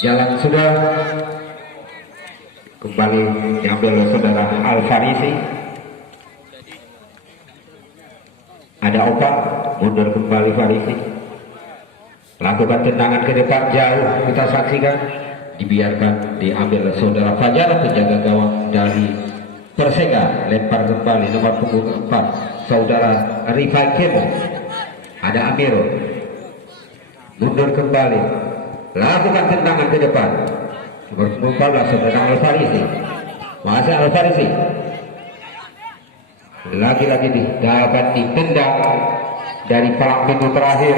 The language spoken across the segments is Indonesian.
Jalan sudah kembali diambil oleh saudara Al-Farisi. Ada opak, mundur kembali Farisi. Lakukan tendangan ke depan jauh, kita saksikan. Dibiarkan diambil oleh saudara Fajar, penjaga gawang dari Persega. Lempar kembali nomor punggung 4 saudara Rifai Kemo. Ada Amiro, mundur kembali, lakukan tendangan ke depan nomor punggung 14 saudara Al-Farisi. Masih Al-Farisi, lagi-lagi dapat ditendang dari palang pintu terakhir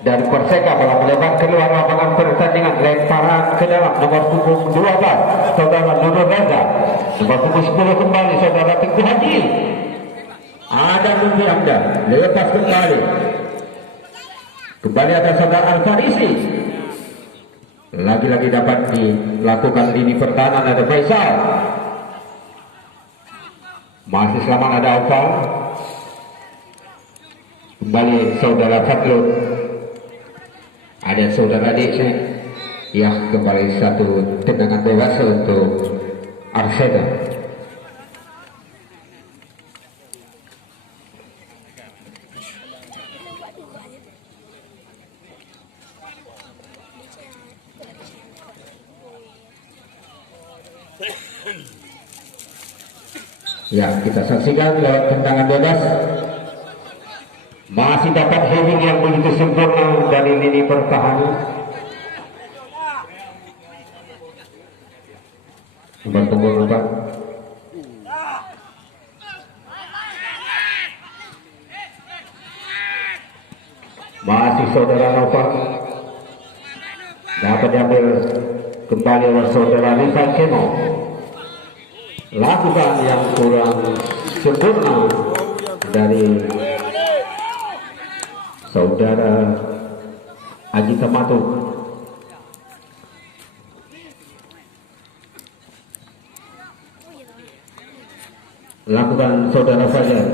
dari Perseka. Bola melebar keluar lapangan pertandingan. Lemparan ke dalam nomor punggung 12 saudara Nurul Reza. Nomor punggung 10 kembali saudara Tengku Haji. Ada Lutfi Hamdan, lepas kembali ada saudara Al-Farisi. Lagi-lagi dapat dilakukan lini pertahanan. Ada Faisal, masih selamat. Ada Aufal, kembali saudara Fadlun. Ada saudara Dece. Ya, kembali satu tendangan bebas untuk Arsena. Ya, kita saksikan lewat tendangan bebas. Masih dapat heading yang begitu sempurna dari lini pertahanan. Nomor punggung 4. Masih saudara Nova. Dapat diambil kembali oleh saudara Rifai Kemo. Lakukan yang kurang sempurna dari saudara Aji Tamatu. Lakukan saudara Fajar.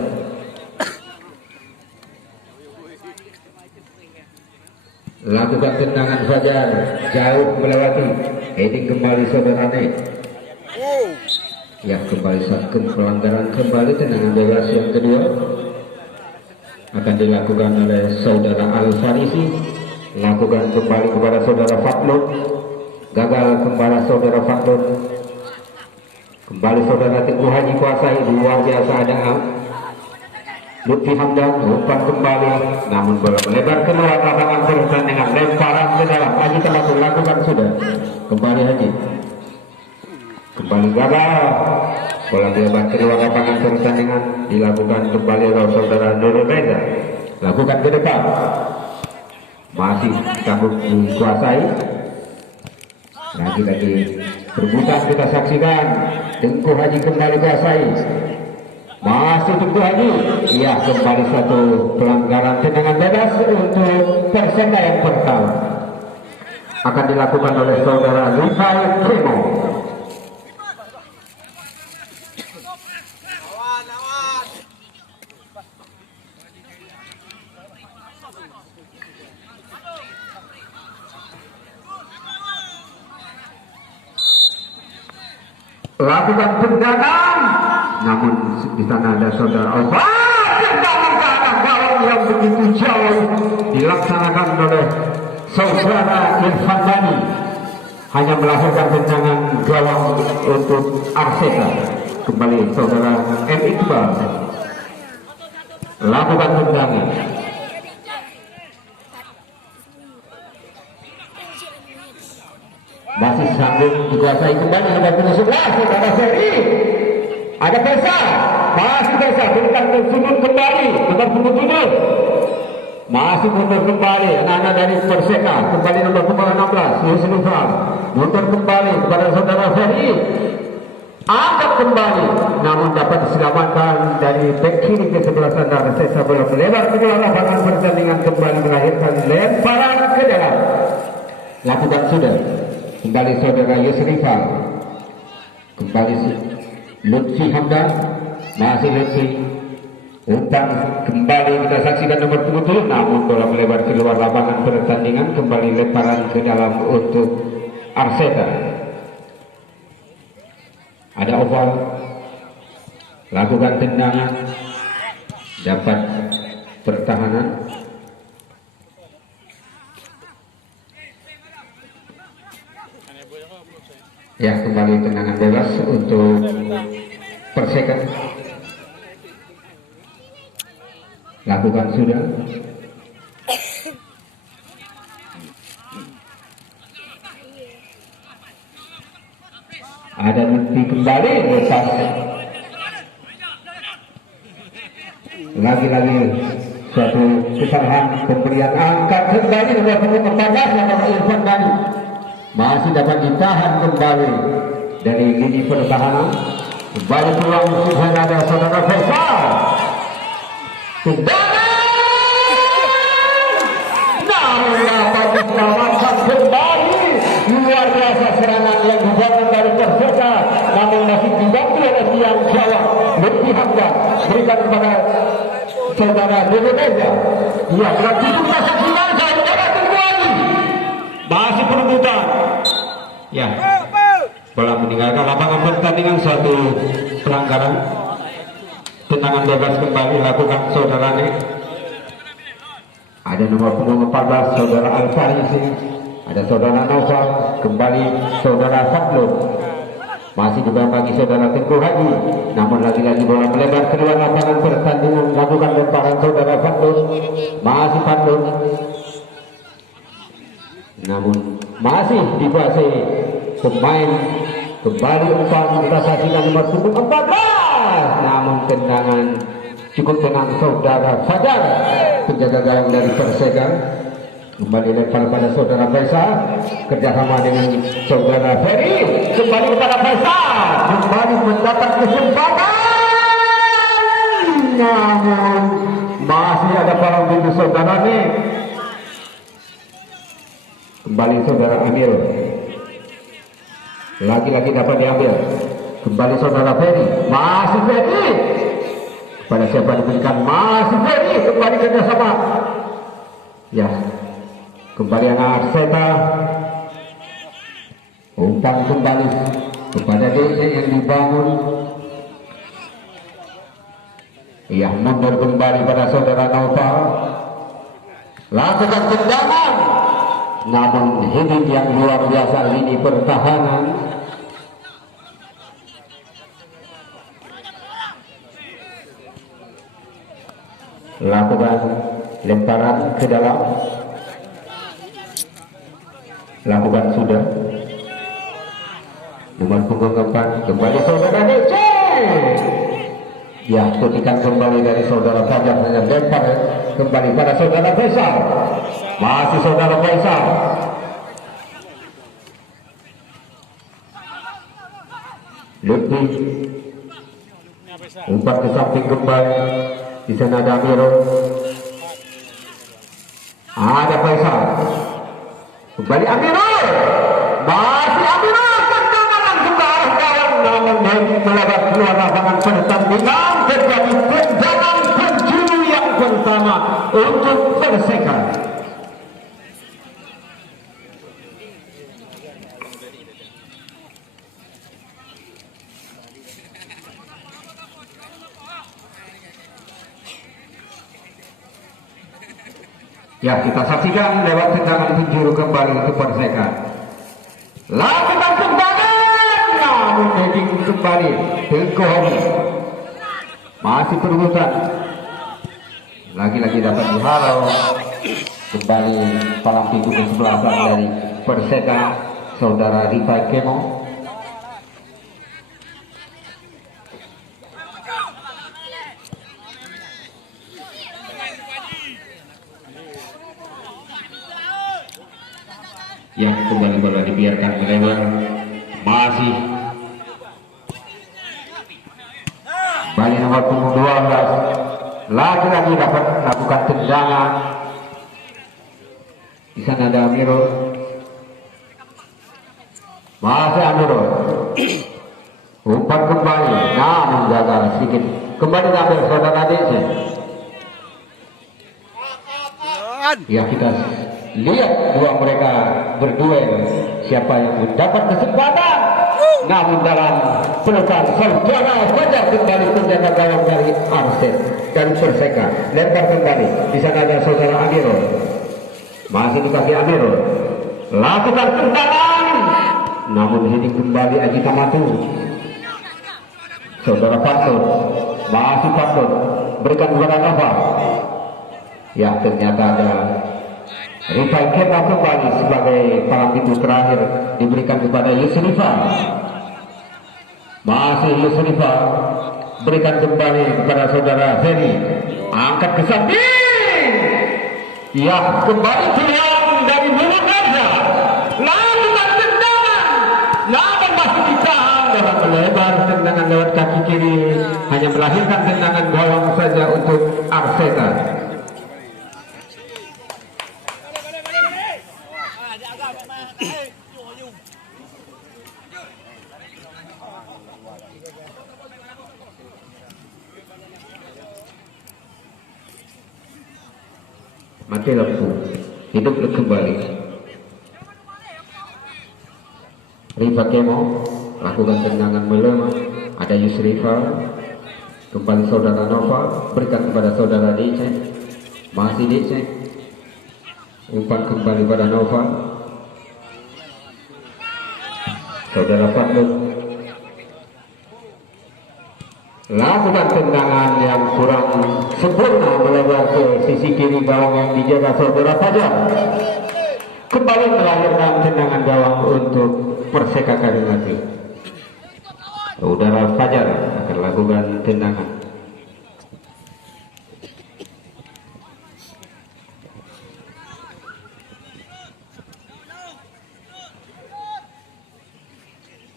Lakukan tendangan Fajar, jauh melewati. Heading kembali saudara Nek. Ya, kembali satu pelanggaran, kembali tendangan bebas yang kedua akan dilakukan oleh saudara Al-Farisi. Lakukan kembali kepada saudara Fatlun. Gagal kembali saudara Fatlun. Kembali saudara Tengku Haji kuasai. Luar biasa ada Lutfi Hamdan. Umpan kembali, namun bola melebar keluar lapangan pertandingan. Lemparan ke dalam. Haji Tamatu lakukan sudah. Kembali Haji. Kembali gagal. Bola melebar keluar lapangan pertandingan. Dilakukan kembali oleh saudara Nurul Reza. Lakukan ke depan. Masih sanggup dikuasai. Lagi-lagi rebutan kita saksikan. Tengku Haji kembali kuasai. Masih Tengku Haji. Ya, kembali satu pelanggaran tendangan bebas untuk Perseka yang pertama. Akan dilakukan oleh saudara Rifai Kemo. Lakukan tendangan, namun di sana ada saudara Alfa. Tendangan ke arah gawang yang begitu jauh dilaksanakan oleh saudara Irfan Dani. Hanya melahirkan tendangan gawang untuk Arseka. Kembali saudara M. Iqbal. Lakukan tendangan. Masih sanggup dikuasai kembali nomor punggung 11 saudara Ferry. Ada Faisal, masih Faisal berikan tersudut kembali nomor punggung 7. Masih mundur kembali anak-anak dari Perseka. Kembali nomor punggung 16 Yusuf Nufal. Mundur kembali kepada saudara Ferry. Angkat kembali, namun dapat diselamatkan dari bek kiri ke sebelah sana. Sesa bola melebar kedua lapangan pertandingan, kembali melahirkan lemparan ke dalam. Lakukan sudah. Kembali saudara Yusrifal. Kembali Lutfi Hamdan. Masih Lutfi. Umpan kembali kita saksikan nomor 7, namun bola melebar keluar lapangan pertandingan. Kembali lemparan ke dalam untuk Arseta. Ada oval, lakukan tendangan, dapat pertahanan. Ya, kembali tendangan bebas untuk Perseka. Lakukan sudah. Ada Lutfi kembali lepas. Lagi-lagi suatu kesalahan pemberian angkat kembali nomor punggung 14 yang Irfan Bani. Masih dapat ditahan kembali dari lini pertahanan. Kembali peluang sudah ada saudara Faisal. Namun dapat diselamatkan kembali. Luar biasa serangan yang dibangun dari Perseka. Namun masih dibantu oleh tiang Jawa. Lutfi Hamzah berikan kepada saudara Indonesia. Ia berarti kita saksikan saudara kembali. Masih perebutan. Ya, bola meninggalkan lapangan pertandingan, suatu pelanggaran. Tendangan bebas kembali lakukan saudara Nek. Ada nomor punggung 14 saudara Al-Farisi. Ada saudara Naufal, kembali saudara Fadlun. Masih juga bagi saudara Tengku Haji. Namun lagi-lagi bola melebar keluar lapangan pertandingan, lakukan lemparan saudara Fadlun. Masih Fadlun. Namun masih dikuasai pemain. Kembali umpan kita saksikan nomor punggung 14. Namun tendangan cukup tenang saudara Fajar, penjaga gawang dari Perseka. Kembali lempar pada saudara Faisal, kerjasama dengan saudara Ferry. Kembali kepada Faisal, kembali mendapat kesempatan. Namun masih ada palang pintu saudara nih. Kembali saudara Amir, lagi-lagi dapat diambil. Kembali saudara Ferry, masih Ferry. Pada siapa diberikan, masih Ferry. Kembali kerjasama. Ya, kembali anak Arseta. Umpan kembali kepada DC yang dibangun. Ia mundur kembali pada saudara Naufal. Lakukan tendangan. Namun ini yang luar biasa, lini pertahanan. Lakukan lemparan ke dalam. Lakukan sudah. Nomor punggung 4 kembali saudara DC. Ya, kutikan kembali dari saudara Fajar dengan lempar kembali pada saudara Faisal. Masih saudara Faisal. Lutfi umpan ke samping kembali. Di sana ada Amiro. Ada Faisal. Kembali Amiro. Masih Amiro. Tendangan ke arah gawang. Namun melebar keluar lapangan pertandingan. Terjadi tendangan penjuru yang pertama untuk Perseka. Ya, kita saksikan lewat tendangan penjuru kembali untuk Perseka. Lakukan tendangan, namun heading kembali Tengku Haji. Masih perebutan. Lagi-lagi dapat dihalau. Kembali palang pintu kesebelasan dari Perseka, saudara Rifai Kemo. Yang kembali bola dibiarkan melebar. Masih kembali nomor punggung 12. Lagi-lagi dapat lakukan tendangan. Di sana ada Amiro. Masih Amiro. Umpan kembali, namun gagal sedikit. Kembali diambil saudara DC. Ya, kita Lihat dua mereka berduel, siapa yang mendapat kesempatan. Namun dalam pelukan saudara Fajar kembali penjaga gawang dari Arset dan Perseka. Lempar kembali, di sana ada saudara Amirul, masih di kaki Amirul, lakukan tendangan, namun ini kembali Aji Tamatu. Saudara Fatul, masih Fatul, berikan kepada Nova. Ya, ternyata ada Rifai Kema kembali sebagai palang pintu terakhir, diberikan kepada Yusrifa. Masih Yusrifa, berikan kembali kepada saudara Ferry, angkat ke samping. Ya, kembali pulang dari Bulu Gaza, lakukan tendangan, namun masih ditahan dalam melebar. Tendangan lewat kaki kiri hanya melahirkan tendangan gawang saja untuk Arseta. Mati lampu, hidup kembali. Rifa Kemo lakukan tendangan melemah. Ada Yusrifa, kembali saudara Nova, berikan kepada saudara DC. Masih DC, umpan kembali pada Nova. Saudara Fatluk lakukan tendangan yang kurang sempurna melebar ke sisi kiri gawang yang dijaga saudara Fajar. Kembali melahirkan tendangan gawang untuk Perseka Karimati. Saudara Fajar akan lakukan tendangan.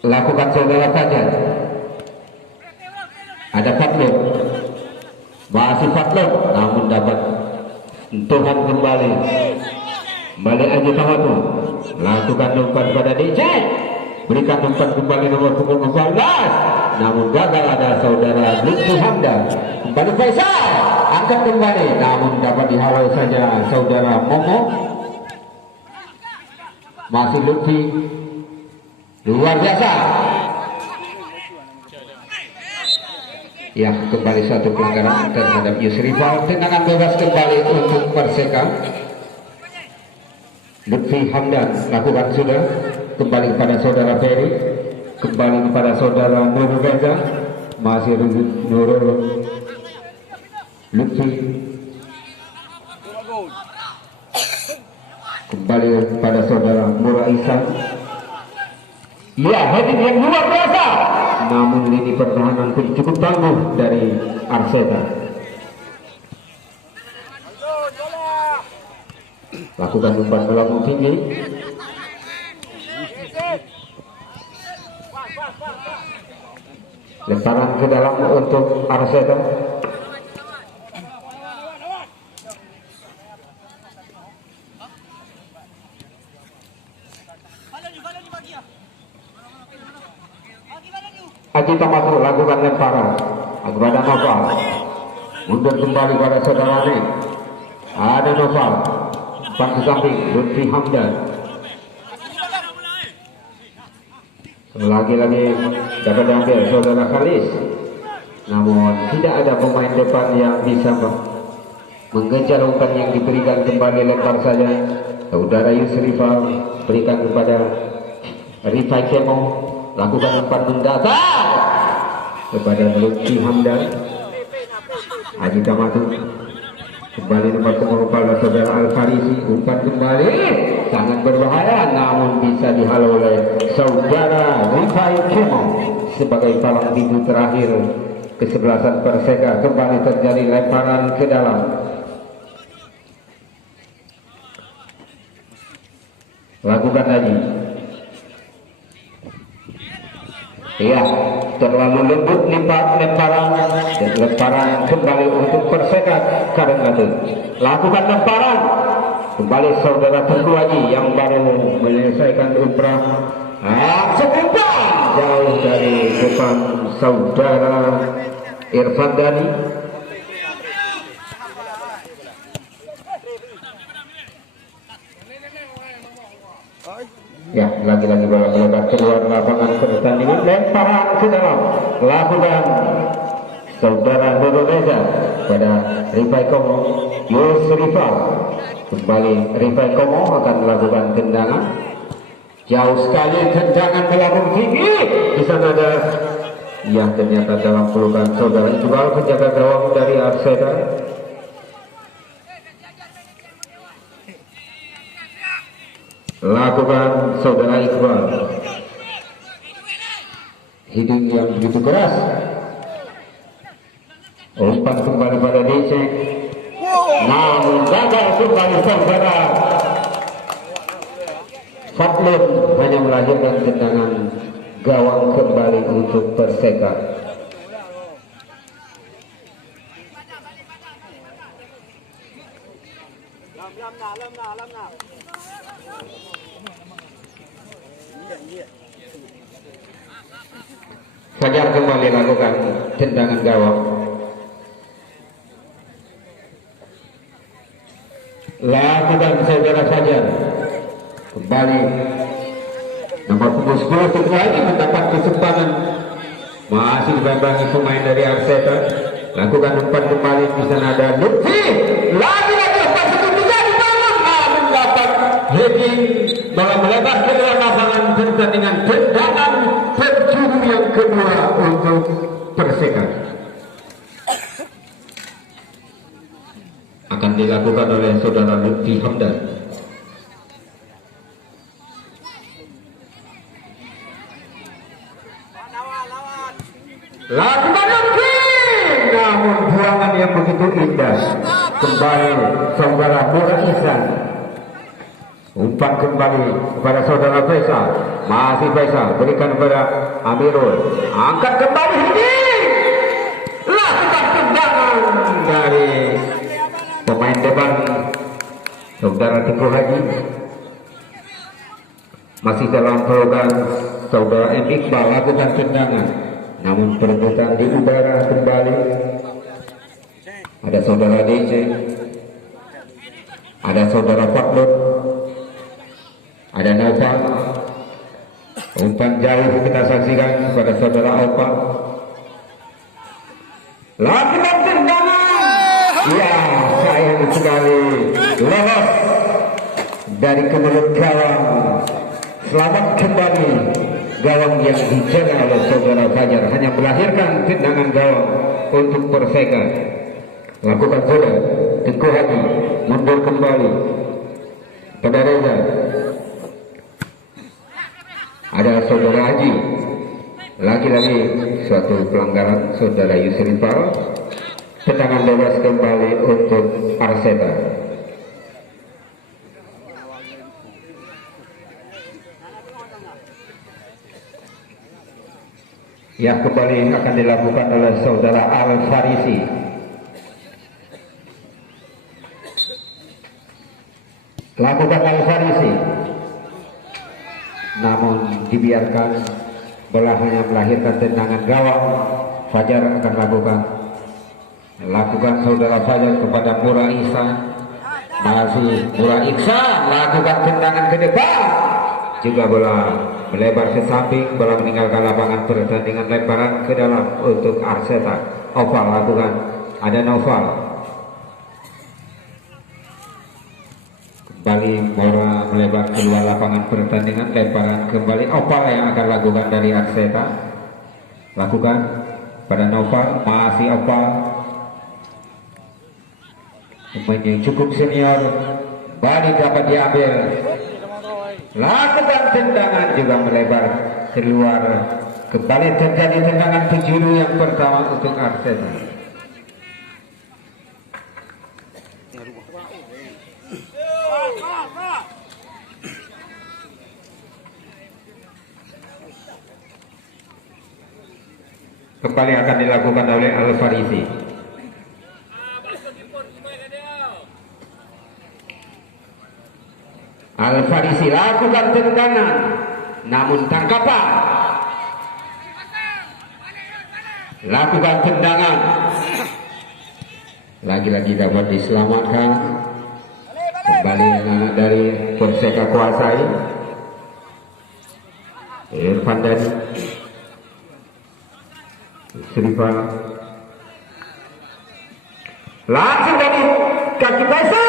Lakukan saudara Fajar. Ada Fatluk, masih Fatluk, namun dapat sentuhan kembali. Balik Aji Tamatu, lakukan umpan pada DJ, berikan umpan kembali nomor punggung 14, namun gagal. Ada saudara Lutfi Hamdan, kembali Faisal, angkat kembali, namun dapat dihalau saja saudara Momo. Masih Lutfi, luar biasa. Ya, kembali satu pelanggaran terhadap Yusrifa. Tendangan bebas kembali untuk Perseka. Lutfi Hamdan lakukan sudah, kembali kepada saudara Ferry, kembali kepada saudara Nurul Reza. Masih Nurul, Lutfi, kembali kepada saudara Murah Ihsan. Ya, heading yang luar biasa, namun lini pertahanan pun cukup tangguh dari Arseta. Lakukan umpan melambung tinggi. Lemparan ke dalam untuk Arseta. Aji Tamatu lakukan lemparan kepada Noval, mundur kembali pada saudara Nek. Ada Noval, umpan ke samping Lutfi Hamdan. Lagi-lagi dapat diambil saudara Khalis, namun tidak ada pemain depan yang bisa mengejar umpan yang diberikan. Kembali lempar saja saudara Yusrifa, berikan kepada Rifai Kemo, lakukan umpan mendatar kepada Lutfi Hamdan. Aji Tamatu kembali nomor punggung pada saudara Al-Farisi, umpan kembali sangat berbahaya, namun bisa dihalau oleh saudara Rifai Kemo sebagai palang pintu terakhir kesebelasan Perseka. Kembali terjadi lemparan ke dalam. Lakukan lagi. Ya, terlalu lembut lemparan, dan lemparan kembali untuk Perseka Karimati. Lakukan lemparan kembali saudara Tengku Haji yang baru menyelesaikan umrah. Langsung umpan jauh dari depan saudara Irfan Dani. Ya, lagi-lagi bola melebar keluar lapangan pertandingan, lemparan ke dalam, lakukan saudara Indonesia pada Rifai Komo. Yusrifal kembali, Rifai Komo akan melakukan tendangan jauh sekali, tendangan melambung tinggi. Di sana ada, ya ternyata dalam pelukan saudara Iqbal, penjaga gawang dari Arseta. Lakukan saudara Iqbal, hidung yang begitu keras, umpan kembali pada DC, namun gagal kembali saudara Fadlun, hanya melahirkan tendangan gawang kembali untuk Perseka. Fajar kembali lakukan tendangan gawang. Lakukan saudara Fajar kembali, nomor punggung 10 Fikri lagi mendapat kesempatan, masih dibambangi pemain dari Arseta. Lakukan umpan kembali, di sana ada Lutfi, lagi-lagi umpan ketiga dibangun, namun dapat heading, bola melebar ke dalam lapangan pertandingan, tendangan penjuru yang kedua untuk Perseka akan dilakukan oleh saudara Lutfi Hamdan. Lakukan Lutfi, namun buangan yang begitu indah. Kembali saudara Mura Ihsan, umpan kembali kepada saudara Faisal, masih Faisal, berikan kepada Amirul, angkat kembali ini, lakukan tendangan dari pemain depan saudara Teguh Haji. Masih dalam pelukan saudara M. Iqbal, lakukan tendangan, namun perebutan di udara kembali. Ada saudara DC, ada saudara Faklut, ada Naufal. Umpan jauh kita saksikan kepada saudara Alfa, lakukan tendangan, ya sayang sekali lolos dari kemulut gawang. Selamat kembali gawang yang dijaga oleh saudara Fajar, hanya melahirkan tendangan gawang untuk Perseka. Lakukan bola, Teguh Haji mundur kembali pada Reza, ada saudara Haji, lagi-lagi suatu pelanggaran saudara Yusrifal. Tendangan bebas kembali untuk Arseta. Yang kembali akan dilakukan oleh saudara Al-Farisi. Lakukan Al-Farisi, namun dibiarkan, bola hanya melahirkan tendangan gawang. Fajar akan lakukan saudara Fajar kepada Mura Ihsan, masih Mura Ihsan, lakukan tendangan ke depan, juga bola melebar ke samping, bola meninggalkan lapangan pertandingan, lemparan ke dalam untuk Arseta. Oval lakukan, ada Noval, kembali bola melebar keluar lapangan pertandingan, lemparan kembali. Oval yang akan lakukan dari Arseta, lakukan pada Noval, masih Oval, pemain yang cukup senior, balik dapat diambil, lakukan tendangan juga melebar keluar. Kembali terjadi tendangan penjuru yang pertama untuk Arseta. Kembali akan dilakukan oleh Al-Farisi. Al-Farisi lakukan tendangan, namun tangkapan, lakukan tendangan, lagi-lagi dapat diselamatkan. Kembali anak dari Perseka kuasai, Irfan Dani Srifan langsung dari kaki Faisal.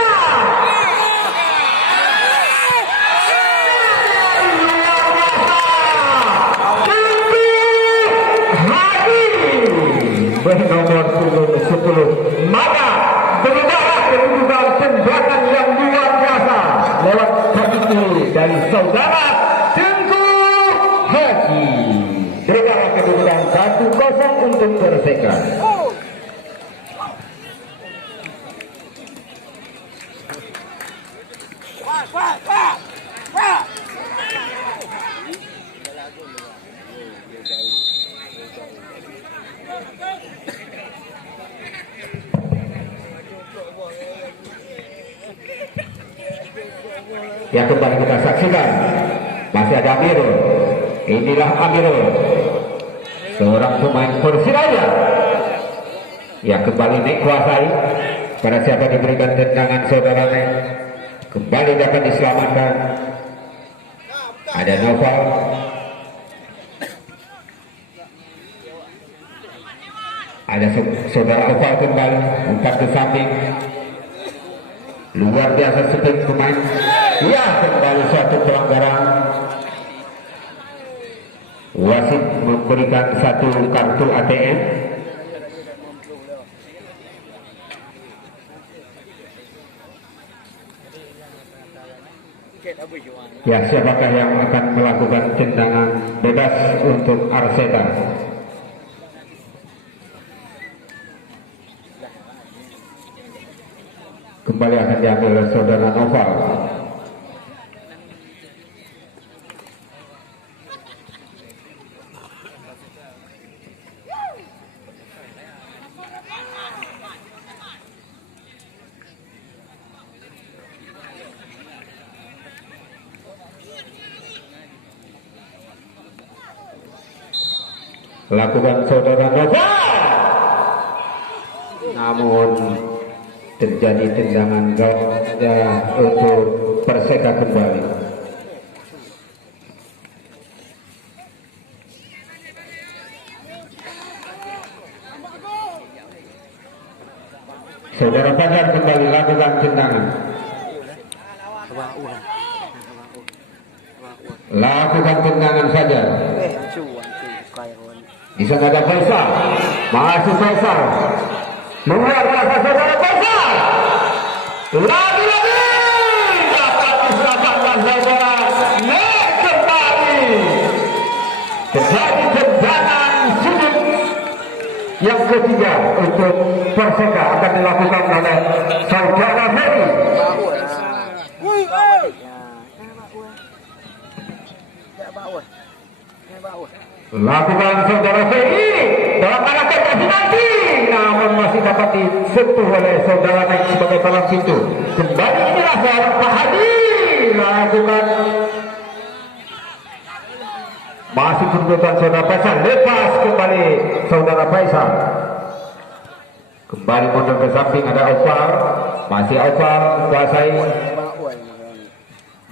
Bernomor 10 maka berubah kedudukan tembakan yang luar biasa lewat kaki kiri dari saudara Tengku Haji. Berubah kedudukan 1-0 untuk Perseka. Yang kembali kita saksikan masih ada Amirul. Inilah Amirul, seorang pemain Persiraya yang kembali dikuasai. Pada siapa diberikan tendangan saudaranya, kembali dapat diselamatkan. Ada Noval, ada saudara Noval kembali umpat ke samping. Luar biasa speed pemain. Ya, kembali suatu pelanggaran. Wasit memberikan satu kartu ATM. Ya, siapakah yang akan melakukan tendangan bebas untuk Arseta? Kembali akan diambil oleh saudara Noval. Lakukan saudara Noval, namun terjadi tendangan gawang untuk Perseka kembali. Saudara Fajar kembali lakukan tendangan. Lakukan tendangan Fajar. Di sana ada Faisal, masih Faisal, mengeluarkan saudara Faisal. Lagi-lagi dapat diselamatkan saudara. Naik kembali. Terjadi tendangan sudut yang ketiga untuk Perseka akan dilakukan oleh saudara Ferry. Lakukan saudara Ferry dalam arah kasih nanti, namun masih dapat disentuh oleh saudara naik sebagai palang pintu. Kembali inilah seorang Pak Hadi. Lakukan masih perbuatan saudara Faisal. Lepas kembali saudara Faisal. Kembali mundur ke samping, ada Opal. Masih Opal kuasai.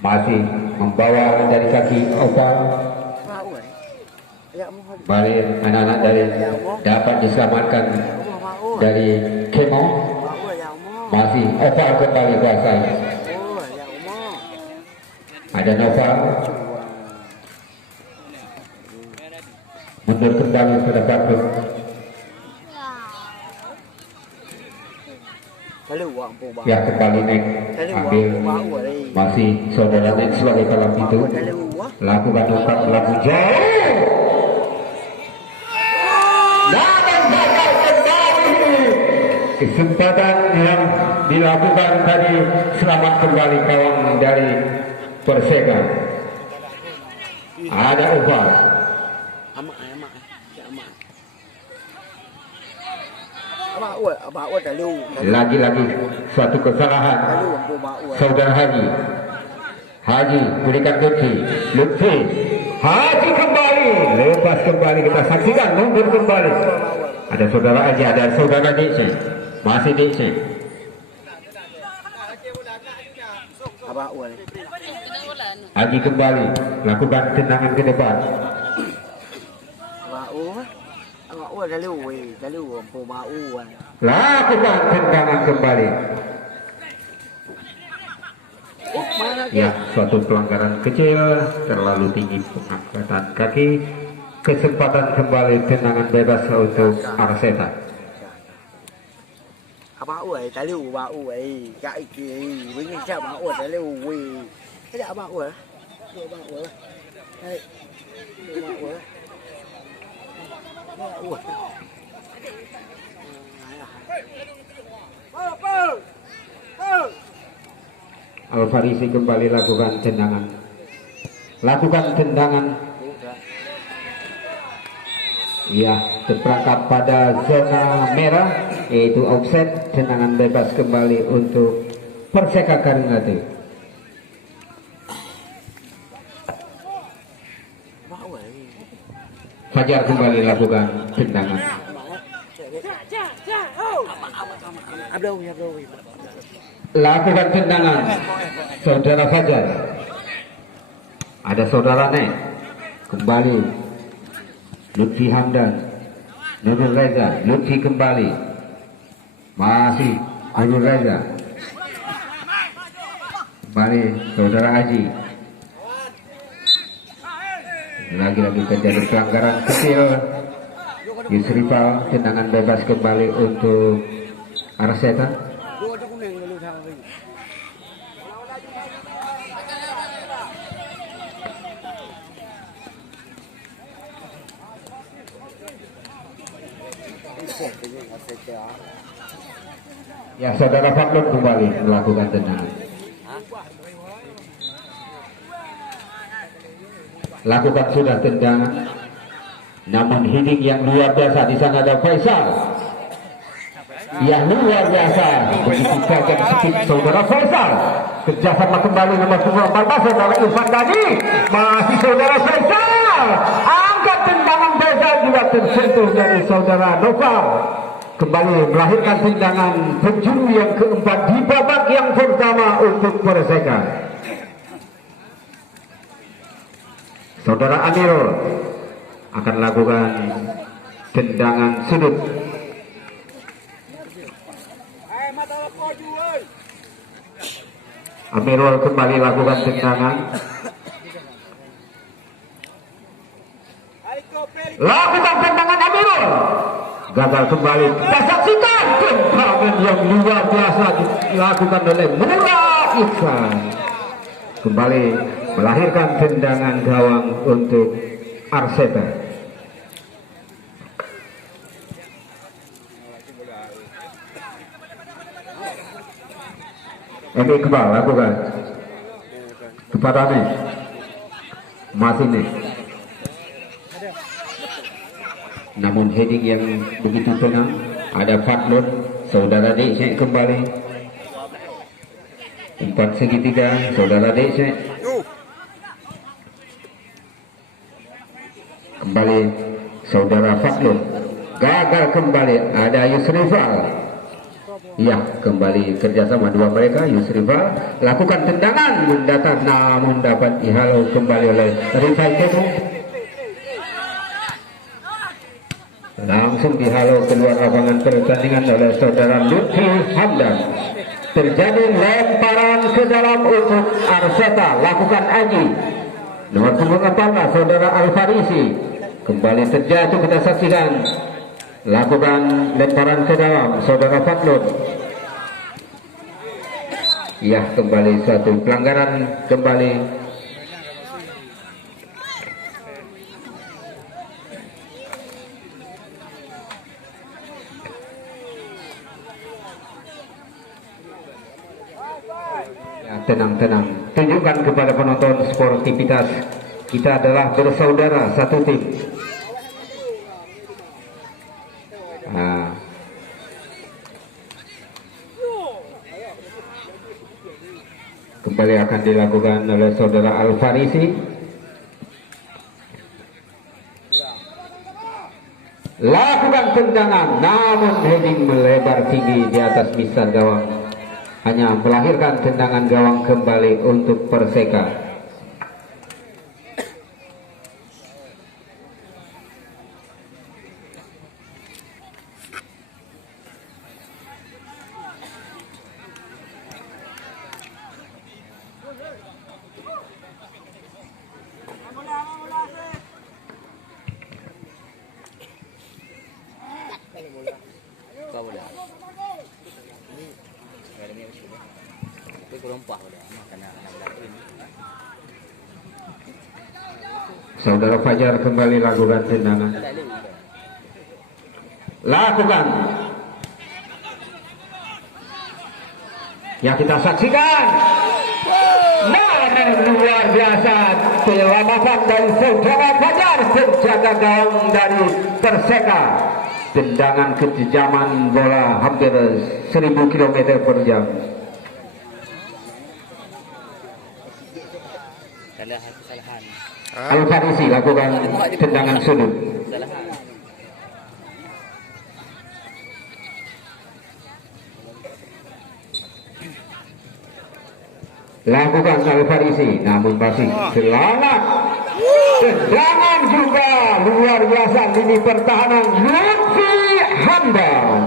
Masih membawa dari kaki Opal. Balik anak-anak dari dapat diselamatkan dari Kemo. Masih Opal kembali kuasai. Ada Noval. Mundur kembali ke depan. Ya, kembali naik ambil. Masih saudara naik sebagai palang pintu. Lakukan umpan laku jauh. Namun gagal kembali. Kesempatan yang dilakukan tadi, selamat kembali kawan dari Perseka. Ada Ubah. Lagi-lagi suatu kesalahan saudara Haji. Haji berikan Lutfi. Haji kembali, lepas kembali, kita saksikan mundur kembali. Ada saudara Haji, ada saudara Diksi, masih Diksi. Haji kembali lakukan tendangan ke depan. Lakukan tendangan kembali. Ya, suatu pelanggaran kecil, terlalu tinggi pengangkatan kaki. Kesempatan kembali tendangan bebas untuk Arceta. Al-Farisi kembali lakukan tendangan. Lakukan tendangan. Ya, terperangkap pada zona merah, yaitu offset. Tendangan bebas kembali untuk Perseka Karingati. Fajar kembali lakukan tendangan. Lakukan tendangan saudara Fajar. Ada saudara Nek. Kembali Lutfi Hamdan, Nurul Reza. Lutfi kembali, masih Nurul Reza. Kembali saudara Haji. Lagi-lagi terjadi pelanggaran kecil. Yusrifal, tendangan bebas kembali untuk Arceta. Ya, saudara Faklun kembali melakukan tendangan. Lakukan sudah tendangan. Namun heading yang luar biasa. Di sana ada Faisal yang luar biasa. Begitu saja speed saudara Faisal. Kerjasama kembali nomor 14 saudara Irfan Dani. Masih saudara Faisal. Angkat tendangan bebas juga tersentuh dari saudara Noval. Kembali melahirkan tendangan penjuru yang keempat di babak yang pertama untuk Perseka. Saudara Amirul akan lakukan tendangan sudut. Amirul kembali lakukan tendangan. Lakukan tendangan Amirul. Gagal kembali. Kita saksikan tendangan yang luar biasa dilakukan oleh Murad Iksan. Kembali melahirkan tendangan gawang untuk Arceta. Ini Iqbal lakukan kepada Nek. Masih Nek. Namun heading yang begitu tenang. Ada Fatlun, saudara Dekcek kembali. Umpan segitiga, saudara Dekcek. Kembali saudara Fatlun. Gagal kembali. Ada Yusrifal. Ya, kembali kerjasama dua mereka. Yusrifal lakukan tendangan mendatar, namun dapat dihalau kembali oleh Rifai Ketu. Langsung dihalau keluar lapangan pertandingan oleh saudara Lutfi Hamdan. Terjadi lemparan ke dalam untuk Arceta. Lakukan Aji. Nomor 14 saudara Al-Farisi. Kembali terjatuh, kita saksikan. Lakukan lemparan ke dalam saudara Fatlun. Ya, kembali suatu pelanggaran kembali. Tenang-tenang, tunjukkan kepada penonton sportivitas kita adalah bersaudara, satu tim. Nah, kembali akan dilakukan oleh saudara Al-Farisi. Lakukan tendangan, namun heading melebar tinggi di atas misar gawang. Hanya melahirkan tendangan gawang kembali untuk Perseka. Saudara Fajar kembali lakukan tendangan. Lakukan. Yang kita saksikan. Luar biasa penyelamatan dari saudara Fajar, penjaga gawang dari Perseka. Tendangan kejaman bola hampir 1000 km per jam. Al-Farisi lakukan tendangan sudut. Lakukan Al-Farisi, namun masih selamat. Tendangan juga luar biasa lini pertahanan Lutfi Hamdan.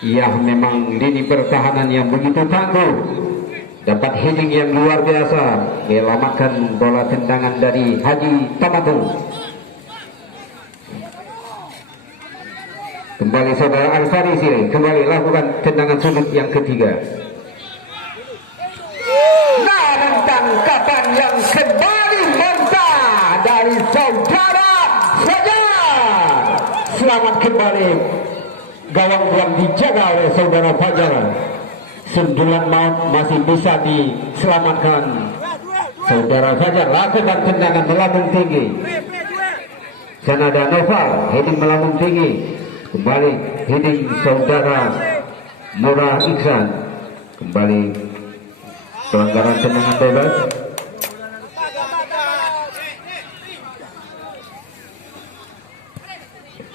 Ya, memang lini pertahanan yang begitu tangguh. Dapat heading yang luar biasa, menyelamatkan bola tendangan dari Haji Tamatung. Kembali saudara Al-Farisi, kembali lakukan tendangan sudut yang ketiga. Namun tangkapan yang kembali mentah dari saudara Fajar. Selamat kembali, gawang yang dijaga oleh saudara Fajar. Sundulan maut masih bisa diselamatkan. Saudara Fajar lakukan tendangan melambung tinggi. Sana ada Noval, heading melambung tinggi. Kembali heading saudara Murah Iksan. Kembali pelanggaran tendangan bebas.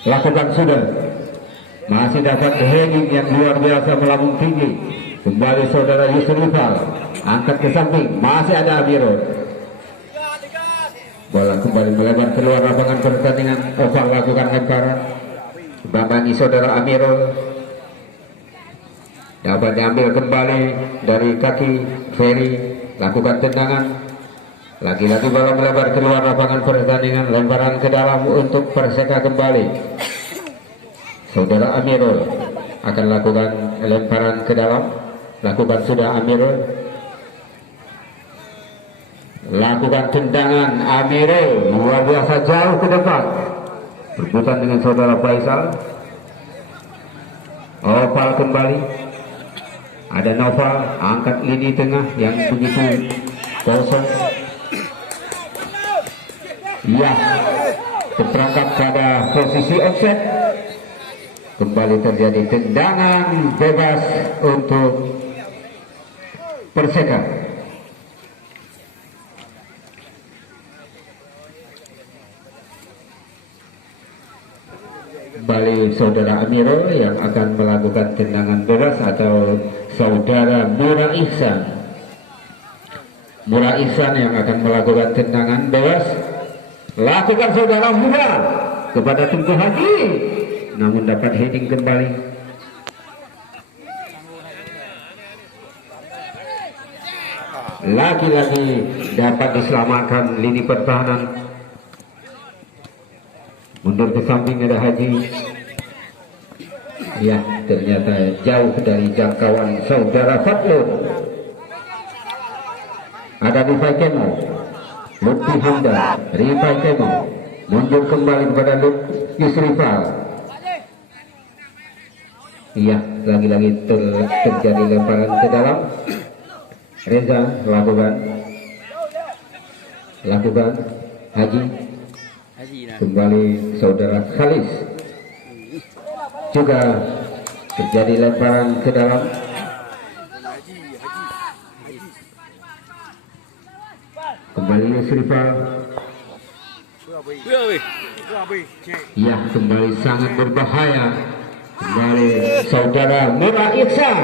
Lakukan sudah. Masih dapat heading yang luar biasa melambung tinggi. Kembali saudara Yusrifal, angkat ke samping, masih ada Amirul. Bola kembali melebar keluar lapangan pertandingan. Oval lakukan lemparan, bambani saudara Amirul. Dapat diambil kembali dari kaki Ferry, lakukan tendangan. Lagi-lagi bola melebar keluar lapangan pertandingan, lemparan ke dalam untuk Perseka kembali. Saudara Amirul akan lakukan lemparan ke dalam. Lakukan sudah Amirul. Lakukan tendangan Amirul, luar biasa jauh ke depan. Berputar dengan saudara Faisal. Oval kembali. Ada Noval, angkat lini tengah yang begitu kosong. Ya, terperangkap pada posisi offset. Kembali terjadi tendangan bebas untuk Perseka. Kembali saudara Amirul yang akan melakukan tendangan bebas atau saudara Murah Ihsan. Murah Ihsan yang akan melakukan tendangan bebas. Lakukan saudara Murah kepada Tengku Haji, namun dapat heading kembali. Lagi-lagi dapat diselamatkan lini pertahanan. Mundur ke samping ada Haji. Ya, ternyata jauh dari jangkauan saudara Fatlun. Ada Rifai Kemo, Lutfi Hamdan, Rifai Kemo. Mundur kembali kepada Yusrifal. Iya, lagi-lagi terjadi lemparan ke dalam. Reza lakukan Haji. Kembali saudara Khalis. Juga terjadi lemparan ke dalam. Kembali Yusrifal. Ya, kembali sangat berbahaya. Kembali saudara Murah Iksan.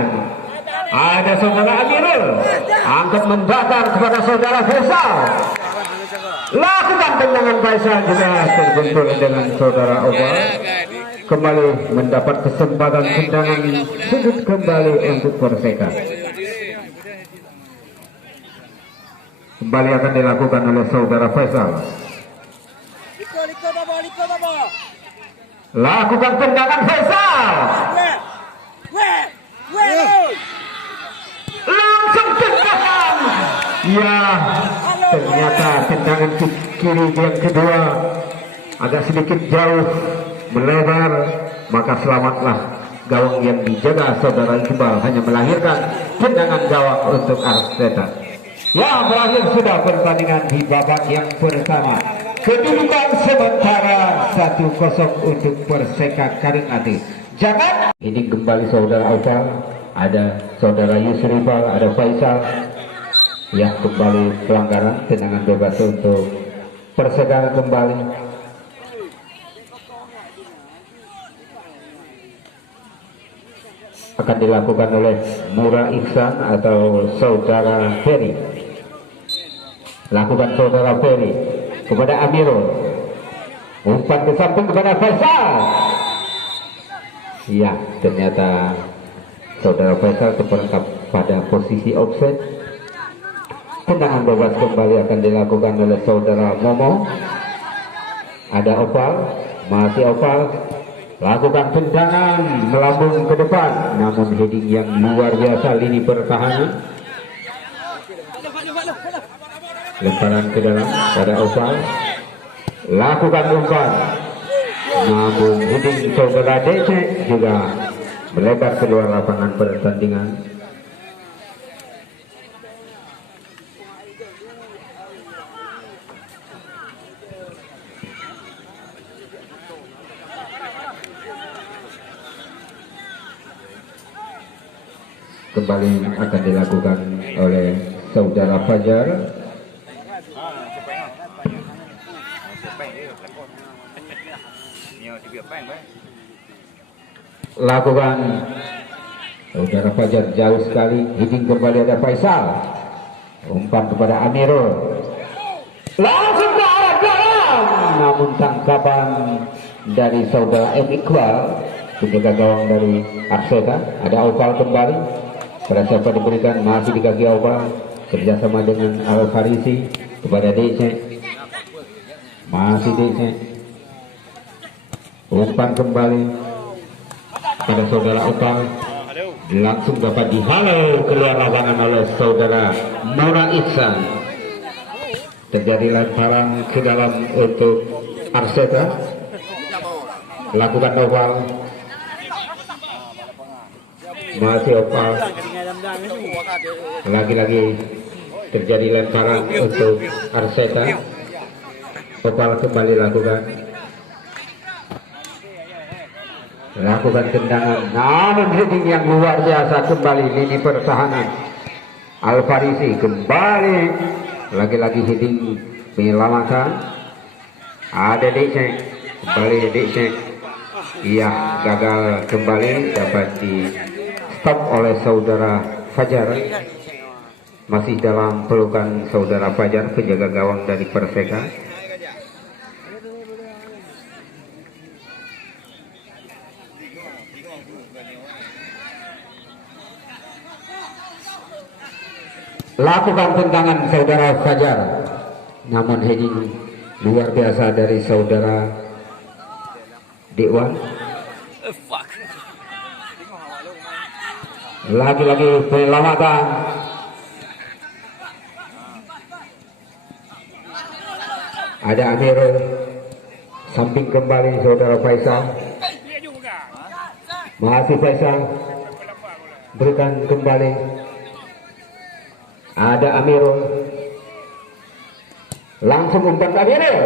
Ada saudara Amirul, angkat membakar kepada saudara Faisal. Lakukan tendangan Faisal juga terbentur dengan saudara Oval. Kembali mendapat kesempatan tendangan sudut kembali untuk Perseka. Kembali akan dilakukan oleh saudara Faisal. Lakukan tendangan Faisal. langsung tendangan. Ya, ternyata tendangan ke kiri yang kedua agak sedikit jauh melebar, maka selamatlah gawang yang dijaga saudara Iqbal, hanya melahirkan tendangan gawang untuk Arteta. Ya, berakhir sudah pertandingan di babak yang pertama. Kedudukan sementara 1-0 untuk Perseka Karingati. Jangan ini kembali saudara Aufal, ada saudara Yusrifal, ada Faisal. Ya, kembali pelanggaran tendangan bebas untuk Perseka kembali. Akan dilakukan oleh Mura Iksan atau saudara Ferry. Lakukan saudara Ferry kepada Amirul, umpan ke samping kepada Faisal. Ya, ternyata saudara Faisal terperangkap pada posisi offset. Tendangan bebas kembali akan dilakukan oleh saudara Momo. Ada Opal, masih Opal, lakukan tendangan melambung ke depan, namun heading yang luar biasa lini pertahanan. Lemparan ke dalam pada Opal, lakukan umpan, namun heading saudara DC juga melebar keluar lapangan pertandingan. Kembali akan dilakukan oleh saudara Fajar. Lakukan saudara Fajar jauh sekali, heading kembali ada Faisal, umpan kepada Amirul, langsung ke arah dalam, namun tangkapan dari saudara M. Iqbal, penjaga gawang dari Arseta. Ada Opal kembali, pada siapa diberikan, masih di kaki Opal, kerjasama dengan Al Farisi kepada DC, masih DC, umpan kembali pada saudara Opal, langsung dapat dihalau keluar lapangan oleh saudara Mura Iksan. Terjadi lemparan ke dalam untuk Arseta. Lakukan Opal, masih Opal, lagi-lagi terjadi lemparan untuk Arseta. Opal kembali lakukan tendangan, namun heading yang luar biasa kembali lini pertahanan. Al Farisi kembali, lagi-lagi heading penyelamatan. Ada Dicek, kembali Dicek. Iya, gagal kembali, dapat di stop oleh saudara Fajar. Masih dalam pelukan saudara Fajar, penjaga gawang dari Perseka. Lakukan tendangan saudara Fajar, namun heading luar biasa dari saudara Dewan. Lagi-lagi penyelamatan. Ada Amirul, samping kembali saudara Faisal, masih Faisal, berikan kembali. Ada Amirul, langsung umpan Amirul.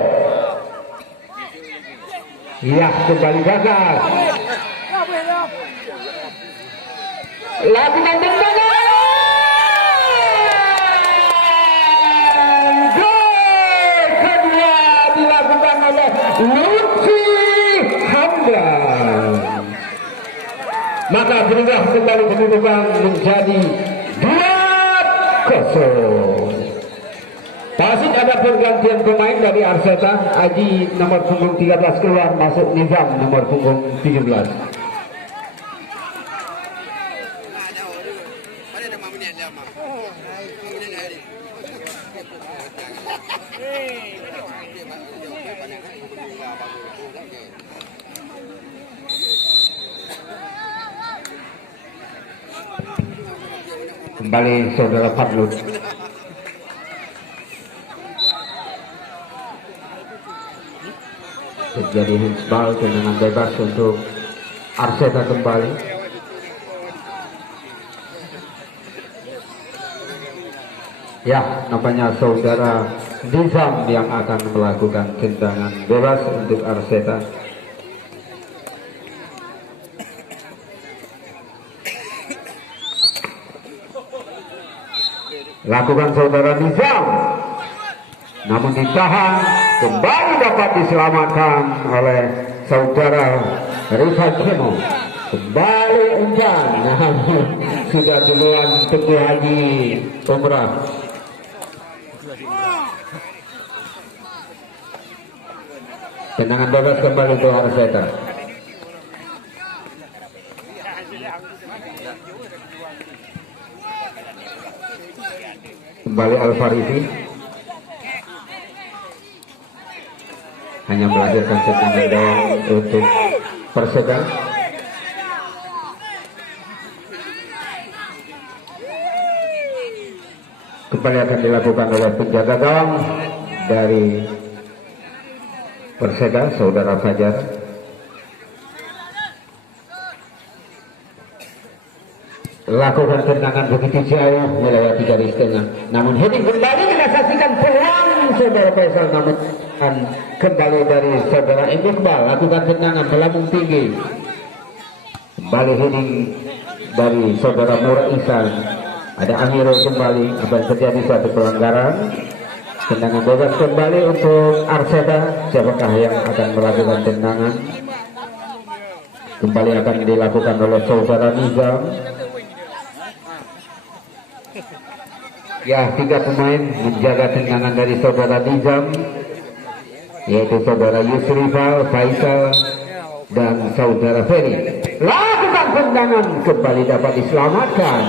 Iya, kembali gagal. Lakukan tendangan. Gol kedua dilakukan oleh Lutfi Hamdan. Maka berubah kembali kedudukan menjadi 2-0. Pasik ada pergantian pemain dari Arseta. Aji nomor punggung 13 keluar, masuk Nizam nomor punggung 17. Kembali saudara Fadlun. Terjadi handsball, tendangan bebas untuk Arseta kembali. Ya, nampaknya saudara Nizam yang akan melakukan tendangan bebas untuk Arseta. Lakukan saudara Nizam, namun ditahan, kembali dapat diselamatkan oleh saudara Rifat Kemo. Kembali umpan, namun sudah duluan Teguh Haji Umrah. Tendangan bebas kembali untuk Arseta. Kembali Al-Farisi, hanya melahirkan tendangan doang untuk Perseda. Kembali akan dilakukan oleh penjaga gawang dari Perseda, saudara Fajar. Lakukan tendangan begitu jauh melewati garis tengah, namun heading kembali kita saksikan peluang saudara Faisal, namun kembali dari saudara Iqbal. Lakukan tendangan melambung tinggi, kembali heading dari saudara Murah Ihsan. Ada Amirul kembali, akan terjadi suatu pelanggaran. Tendangan bebas kembali untuk Arseta. Siapakah yang akan melakukan tendangan? Kembali akan dilakukan oleh saudara Nizam. Ya, 3 pemain menjaga tendangan dari saudara Nizam, yaitu saudara Yusrifal, Faisal, dan saudara Ferry. Lakukan tendangan, kembali dapat diselamatkan.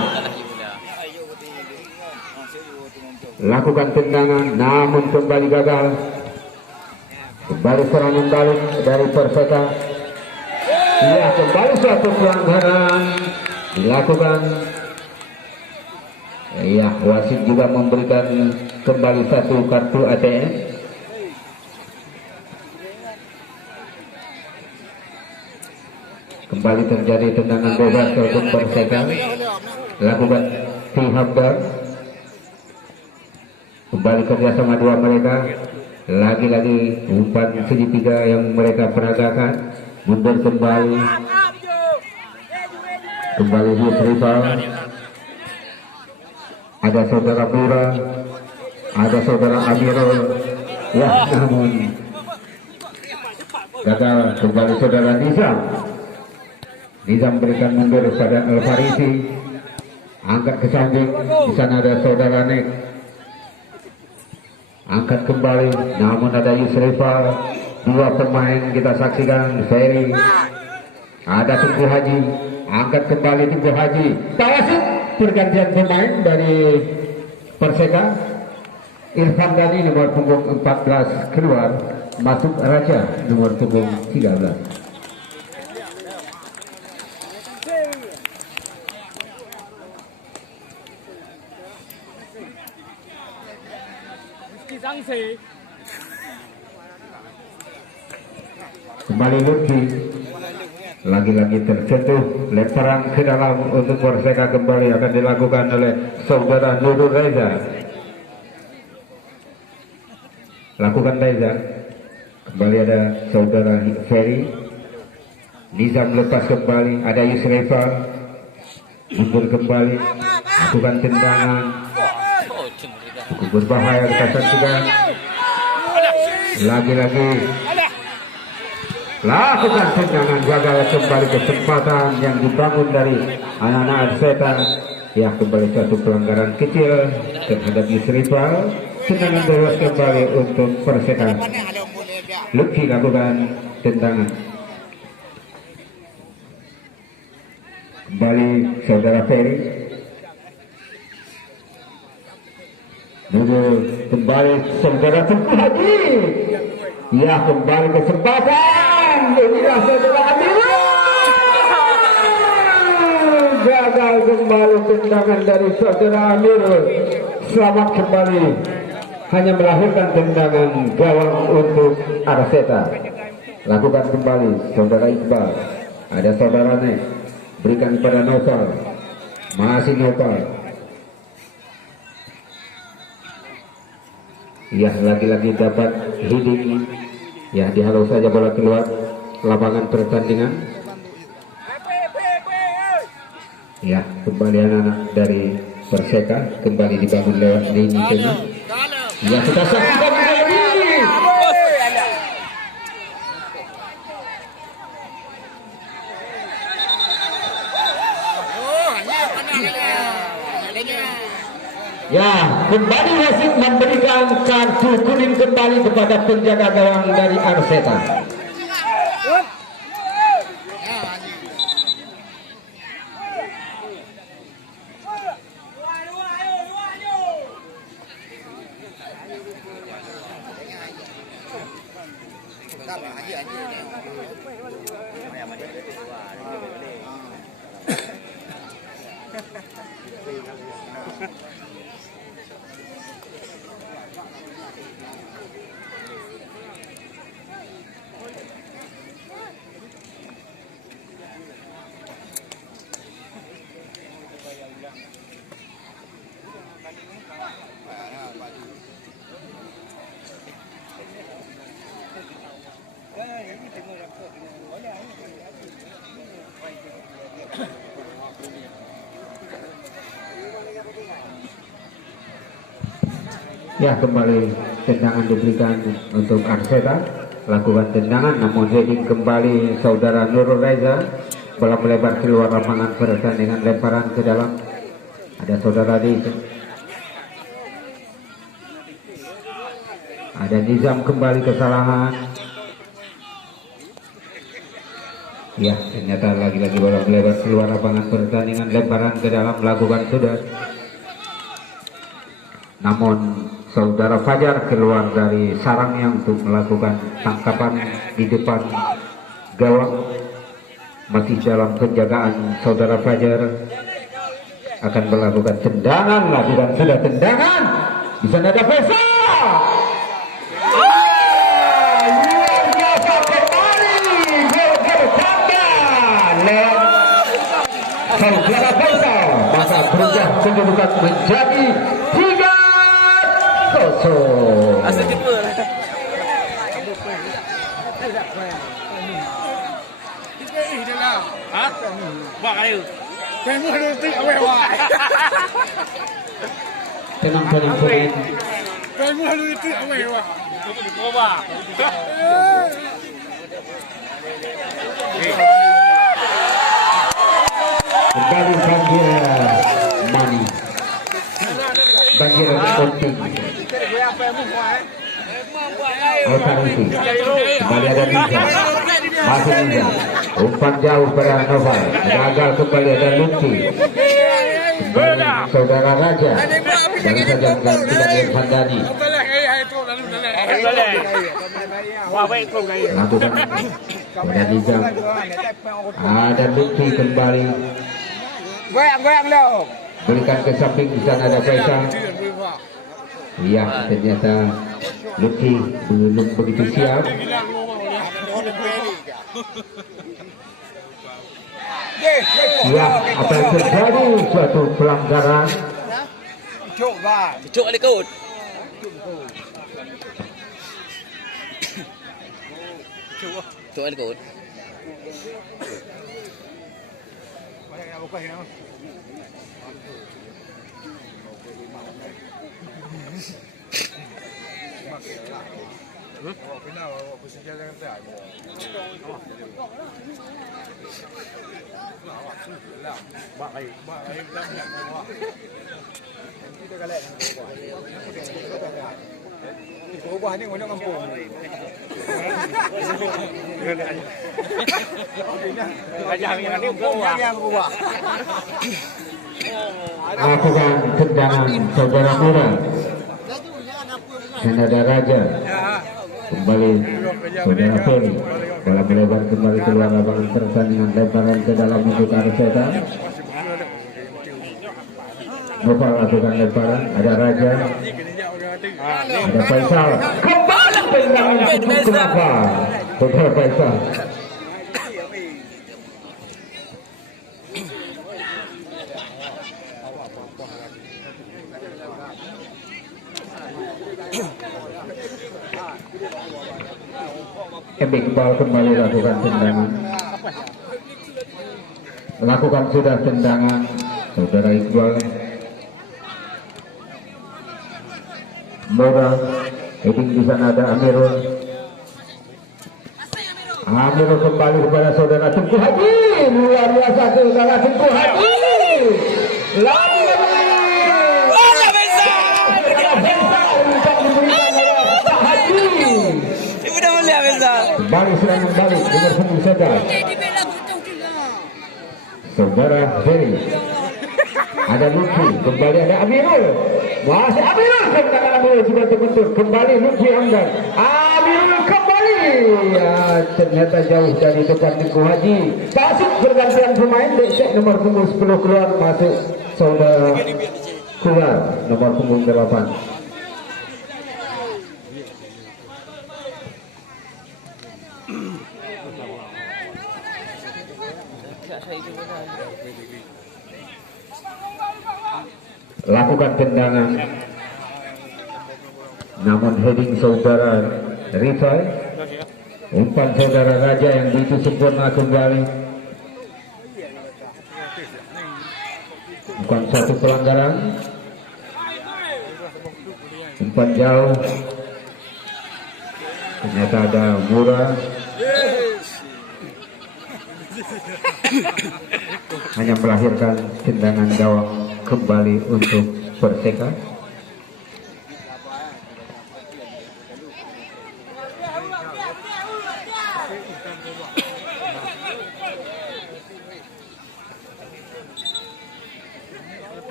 Lakukan tendangan, namun kembali gagal. Kembali serangan balik dari Perseta. Ya, kembali suatu pelanggaran dilakukan. Ya, wasit juga memberikan kembali satu kartu ATM. Kembali terjadi tendangan bebas untuk Perseta. Lakukan T-Hamdan. Kembali kerjasama dua mereka. Lagi-lagi umpan segitiga yang mereka peragakan. Mundur kembali. Kembali Yusrifal. Ada saudara Mura, ada saudara Amirul. Ya, namun gagal. Kembali saudara Nizam. Nizam berikan mundur pada Al-Farisi. Angkat ke samping. Di sana ada saudara Nek. Angkat kembali, namun ada Yusrifal. 2 pemain kita saksikan, Ferry. Ada Teguh Haji. Angkat kembali Teguh Haji. Tawasit. Pergantian pemain dari Perseka. Irfan Dani nomor punggung 14 keluar, masuk Raja nomor punggung 13. Kembali Lutfi. Lagi-lagi tersentuh, lemparan ke dalam untuk Perseka kembali akan dilakukan oleh saudara Nurul Reza. Lakukan Reza. Kembali ada saudara Ferry. Nizam lepas kembali, ada Yusrifal. Mundur kembali, lakukan tendangan. Cukup berbahaya kita saksikan. Lagi-lagi lakukan tendangan, gagal. Kembali kesempatan yang dibangun dari anak-anak Arseta. Ya, kembali satu pelanggaran kecil terhadap Yusrifal. Tendangan bebas kembali untuk Perseka. Lutfi lakukan tendangan. Kembali saudara Ferry. Dulu kembali saudara Teguh Haji. Ya, kembali kesempatan. Inilah saudara Amirul. Gagal kembali tendangan dari saudara Amir. Selamat kembali. Hanya melahirkan tendangan gawang untuk Arseta. Lakukan kembali saudara Iqbal. Ada saudara Nek. Berikan kepada Noval. Masih Noval. Ya, lagi-lagi dapat heading. Ya, dihalau saja bola keluar lapangan pertandingan. Ya, kembali anak-anak dari Perseka kembali dibangun lewat lini tengah. Ya, kita saksikan lagi. Ya, kembali wasit memberikan kartu kuning kembali kepada penjaga gawang dari Arseta. Ya, kembali tendangan diberikan untuk Arseta. Lakukan tendangan namun heading kembali saudara Nurul Reza. Bola melebar keluar lapangan pertandingan, lemparan ke dalam. Ada saudara Di. Ada Nizam kembali kesalahan. Ya, ternyata lagi-lagi bola melebar keluar lapangan pertandingan, lemparan ke dalam, lakukan sudah. Namun saudara Fajar keluar dari sarangnya untuk melakukan tangkapan di depan gawang. Masih dalam penjagaan saudara Fajar. Akan melakukan tendangan, lakukan sudah tendangan. Di sana ada Faisal. Saudara Faisal maka berubah kedudukan menjadi 3-0. Asal tipe lah. Hah? Buat kayu. Tengok ada tik awak. Tenang. Tengok ada tik awak. Coba. Kembali banjir Mani. Banjir Konting. Otarisi. Kembali ada Niza. Masih Niza. Umpan jauh pada Noval. Gagal kembali ada Lutfi. Kembali saudara Raja. Jangan saja mengganti dari Handani. Lakukan pada Niza. Ada Lutfi kembali. Goyang lo. Berikan ke samping, di sana ada Faisal. Iya, ternyata Lutfi belum begitu siap. Ya, apa yang terjadi? Suatu pelanggaran. Cuk ada kod. Cuk ada kod. Ubah ni orang kampung. Lakukan tendangan saudara Mura. Senada Raja. Kembali saudara Feli. Bola melebar kembali keluar lapangan pertandingan, lemparan ke dalam untuk Arseta. Nopal lakukan lemparan, ada Raja, ada Faisal. Kembali tendangan untuk kenapa? Saudara Faisal. Iqbal kembali lakukan tendangan. Lakukan sudah tendangan saudara Iqbal. Mora, heading di sana ada Amirul. Amirul kembali kepada saudara Tengku Haji. Luar biasa saudara Tengku Haji. Lagi. Kembali serangan balik dengan punggung saja. Saudara Heri. Ada Lutfi, kembali ada Amirul. Masih Amirul, tendangan Amirul sudah terbentuk. Kembali Lutfi Amdan. Amirul kembali. Ya, ternyata jauh dari depan Tengku Haji. Masuk pergantian pemain. Dek nomor punggung 10 keluar, masuk saudara keluar nomor punggung 8. Lakukan tendangan, namun heading saudara Rifai, umpan saudara Raja yang begitu sempurna kembali. Bukan satu pelanggaran, umpan jauh, ternyata ada Murah. Hanya melahirkan tendangan gawang kembali untuk Perseka.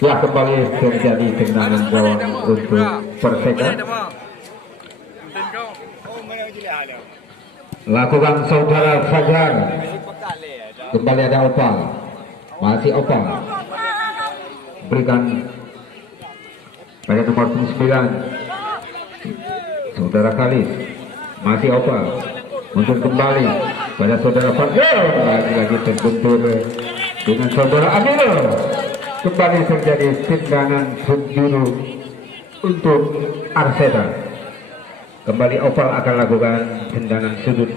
Ya, kembali terjadi tendangan gawang untuk Perseka. Lakukan saudara Fajar. Kembali ada Opal. Masih Opal. Berikan pada nomor 9 saudara Khalis. Masih Opal. Untuk kembali pada saudara Fajar. Lagi-lagi terbentur dengan saudara Amirul. Kembali terjadi tendangan penjuru untuk Arseta. Kembali Opal akan lakukan tendangan sudut.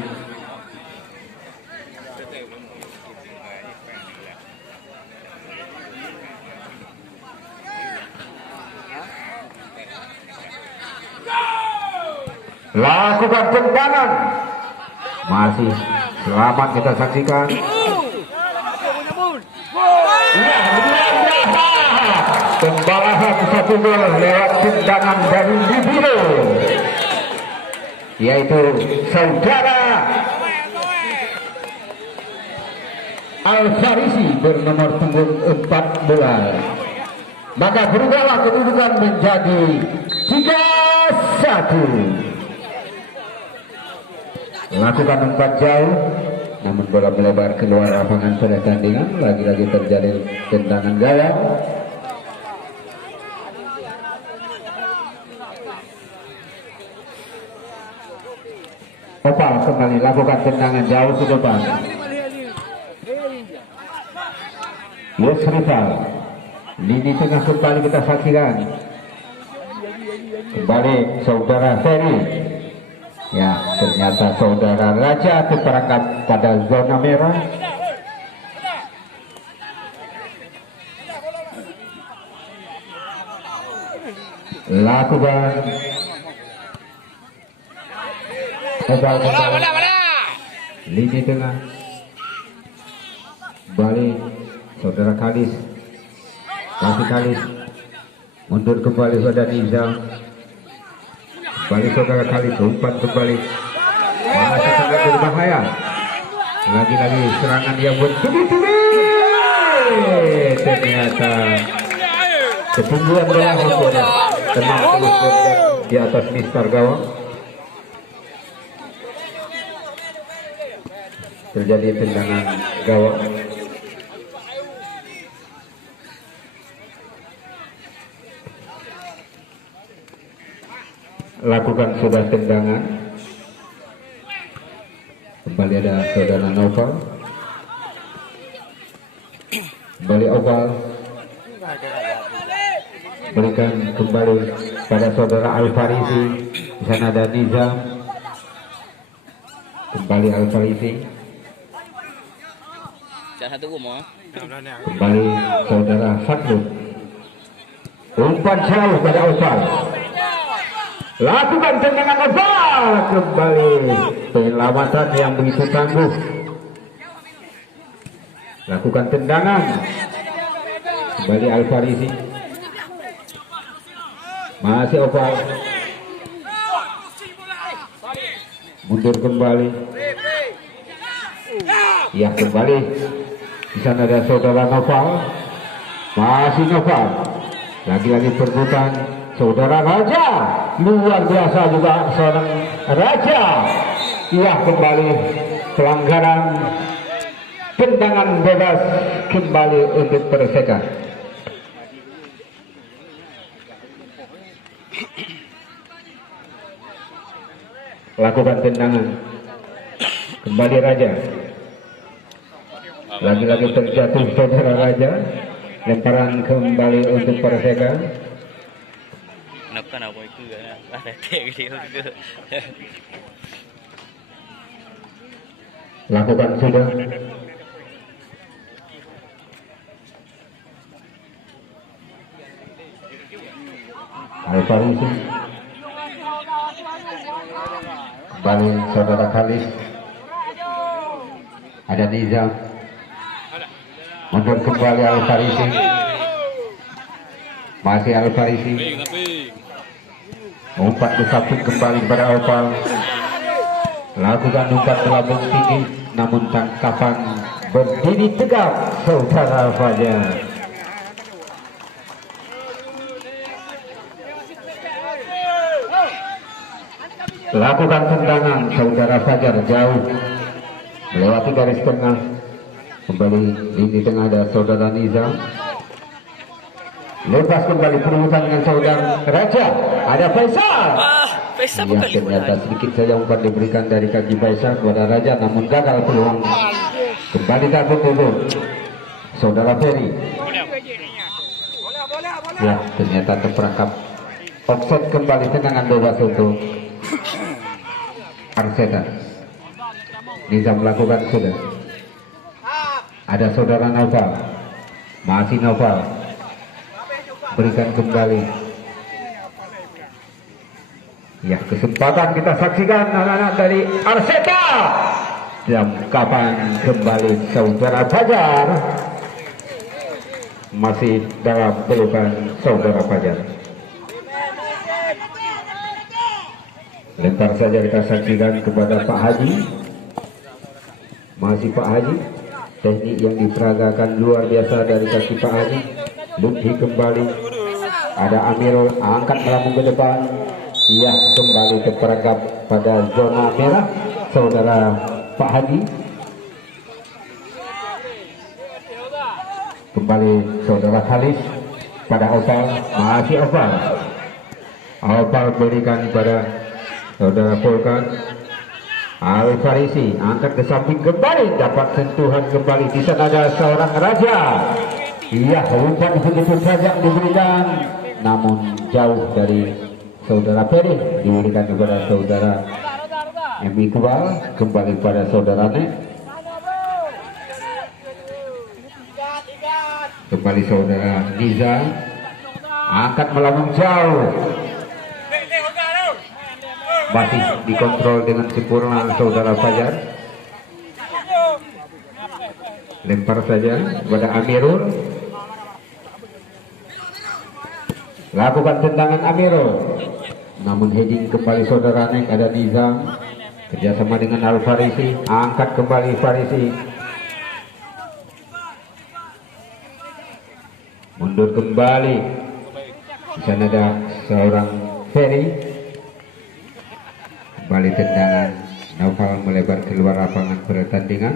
Lakukan tendangan. Masih selamat kita saksikan. Pembalasan 1-0 lewat tendangan dari Bibiro, yaitu saudara Al-Farisi bernomor punggung 14. Maka berubahlah kedudukan menjadi 3-1. Lakukan umpan jauh, namun bola melebar keluar lapangan pertandingan. Lagi-lagi terjadi tendangan gawang. Opal kembali lakukan tendangan jauh ke depan. Yes, Rifal. Lini tengah kembali kita saksikan. Kembali saudara Ferry. Ya, ternyata saudara Raja terperangkap pada zona merah. Lakukan lini tengah balik saudara Kalis, masih Kalis, mundur kembali saudara Nizam, balik saudara Kalis, umpan kembali, masih sangat berbahaya, lagi-lagi serangan yang bertubi-tubi, ternyata ketinggian bola tenang terus di atas mistar gawang. Terjadi tendangan gawang. Lakukan sudah tendangan. Kembali ada saudara Noval. Kembali Oval. Berikan kembali pada saudara Al-Farisi. Di sana ada Nizam. Kembali Al-Farisi. Kembali saudara Fatluk. Umpan jauh pada Oval. Lakukan tendangan Oval. Kembali penyelamatan yang begitu tangguh. Lakukan tendangan. Kembali Al-Farisi. Masih Oval. Mundur kembali. Ya kembali. Di sana ada saudara Noval. Masih Noval. Lagi-lagi perebutan saudara Raja. Luar biasa juga seorang Raja. Ya kembali pelanggaran tendangan bebas kembali untuk Perseka. Lakukan tendangan. Kembali Raja. Lagi-lagi terjatuh saudara Raja. Lemparan kembali untuk Perseka. Lakukan sudah. Al-Farisi. Kembali saudara Kalis. Ada Nizam. Mundur kembali Al-Farisi. Masih Al-Farisi. Umpan disamping kembali pada Oval. Lakukan umpan melambung tinggi, namun tangkapan berdiri tegak saudara Fajar. Lakukan tendangan saudara Fajar jauh melewati garis tengah. Kembali di tengah ada saudara Nizam. Lepas kembali perebutan dengan saudara Raja. Ada Faisal. Ya, ternyata sedikit saja umpan diberikan dari kaki Faisal kepada Raja, namun gagal peluang. Kembali takut dulu saudara Ferry. Ya, ternyata terperangkap offset. Kembali tendangan bebas untuk Arseta. Nizam melakukan sudah. Ada saudara Noval. Masih Noval. Berikan kembali. Ya, kesempatan kita saksikan anak-anak dari Arseta. Jam kapan kembali saudara Fajar. Masih dalam pelukan saudara Fajar. Lempar saja kita saksikan kepada Pak Haji. Masih Pak Haji. Teknik yang diperagakan luar biasa dari kaki Pak Haji. Lutfi kembali. Ada Amirul angkat melambung ke depan. Ia kembali terperangkap pada zona merah saudara Pak Haji. Kembali saudara Khalis pada Oval. Masih Oval. Oval berikan pada saudara Volkan. Al-Farisi angkat ke samping kembali, dapat sentuhan kembali. Di sana ada seorang Raja. Iya, umpan begitu saja diberikan, namun jauh dari saudara Ferry. Diberikan kepada saudara Emi Kubal. Kembali pada saudara Nek. Kembali saudara Niza. Angkat melambung jauh. Masih dikontrol dengan sempurna saudara Fajar. lempar saja kepada Amirul, lakukan tendangan Amirul, namun heading kembali saudara Neng, ada Nizam kerjasama dengan Al-Farisi, angkat kembali Farisi, mundur kembali, di sana ada seorang Ferry, kembali tendangan Naufal melebar keluar lapangan pertandingan.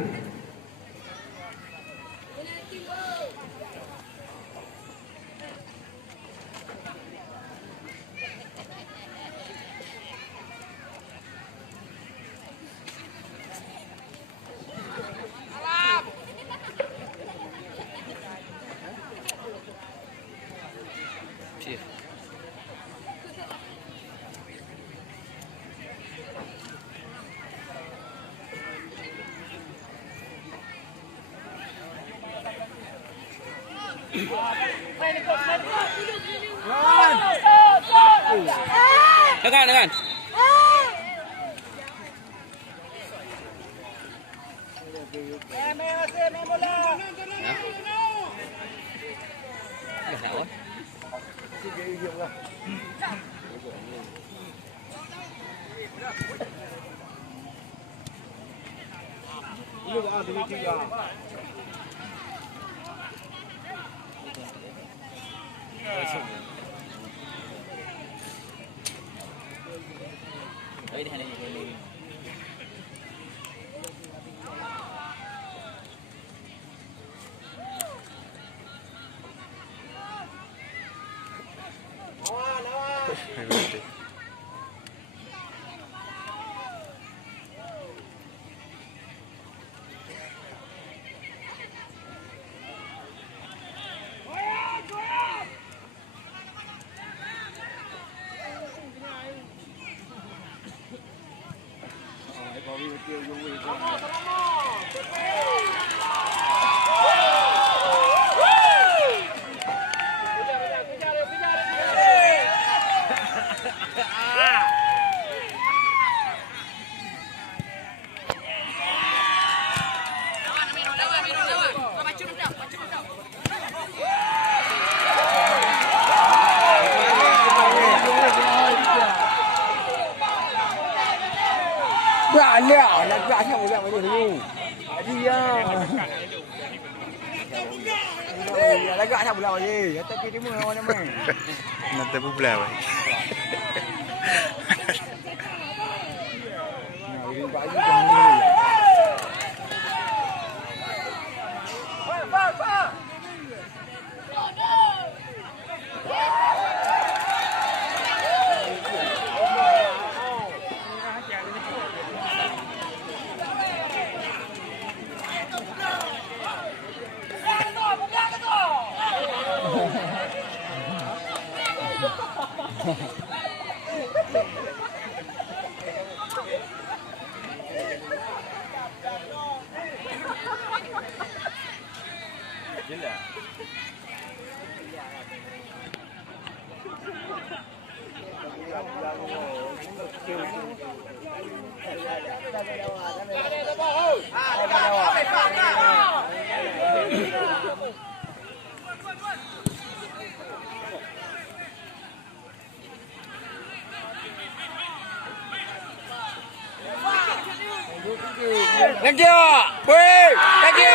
Dengan. Lagaknya bola je. Tapi dia mana main. Nanti bola. Thank you. Woi, thank you.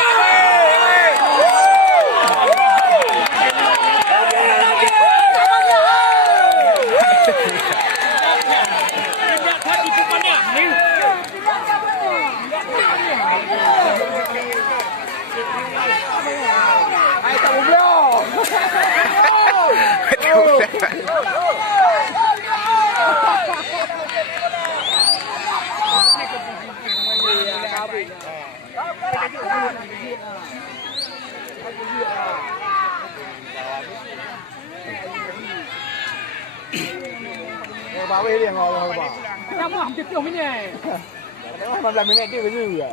Bà về liền rồi bà. Kita mau hampir tiup ini. Nó 15 menit dia baju ya.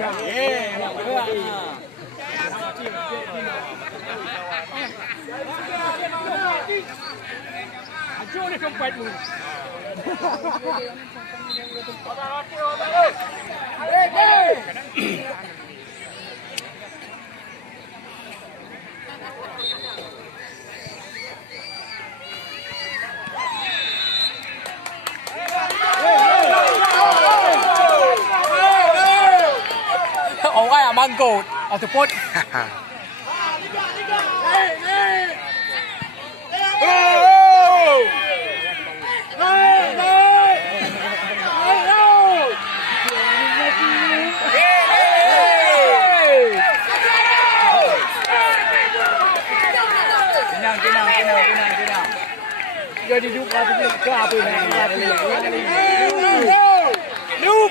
Ya, Orang yang mangkut atau pot. Tenang. Jadi duka ke apa ini?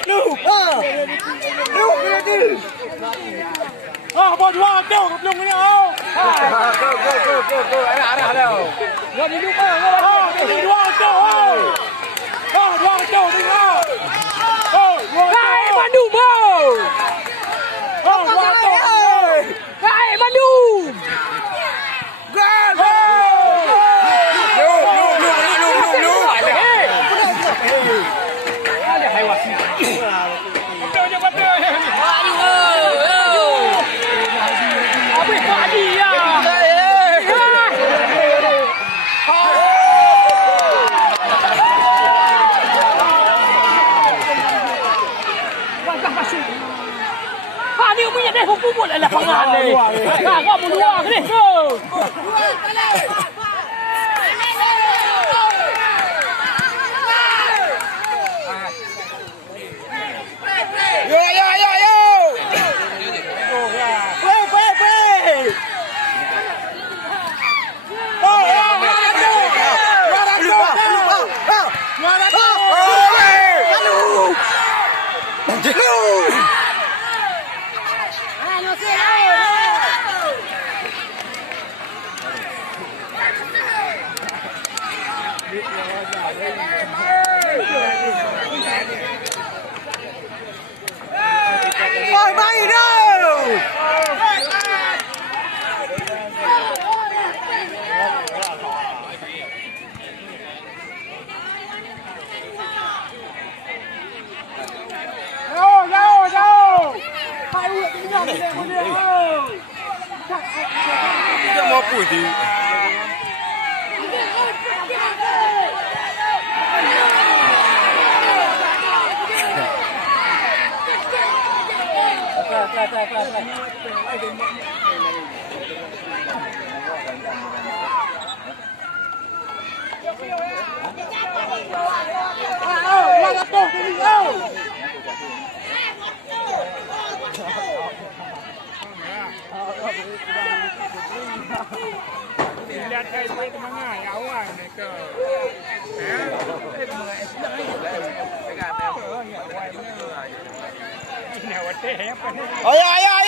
Look. Buat dua tu belum ni. Go. Arah dah. Jadi duka. Jadi dua tu. Dua tu tengok. Hai Bandung. Dua tu. Hai Bandung. Ni punya dah hukum lah lapangan ni. Kau mau luar ke ni? Yo. Dia mau putih. Lihat kayak itu mana awal ni ke.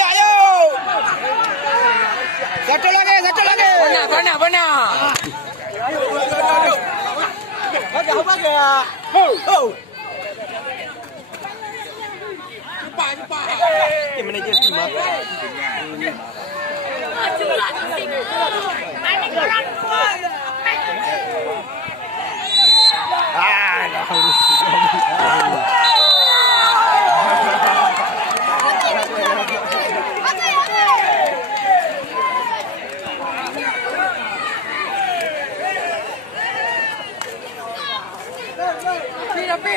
Ayo. Satu lagi. Mana? Ada apa dia? Cepat. Ini manajer tim apa?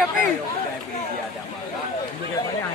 Api. Banyak.